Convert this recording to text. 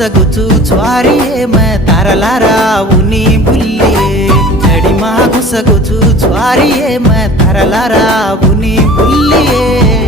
घुसगुचू छुआरिए मैं तारा लारा उनी बुल्लिए घड़ी माँ घुसगुचू छुआरिए मैं तारा लारा उनी बुल्लिए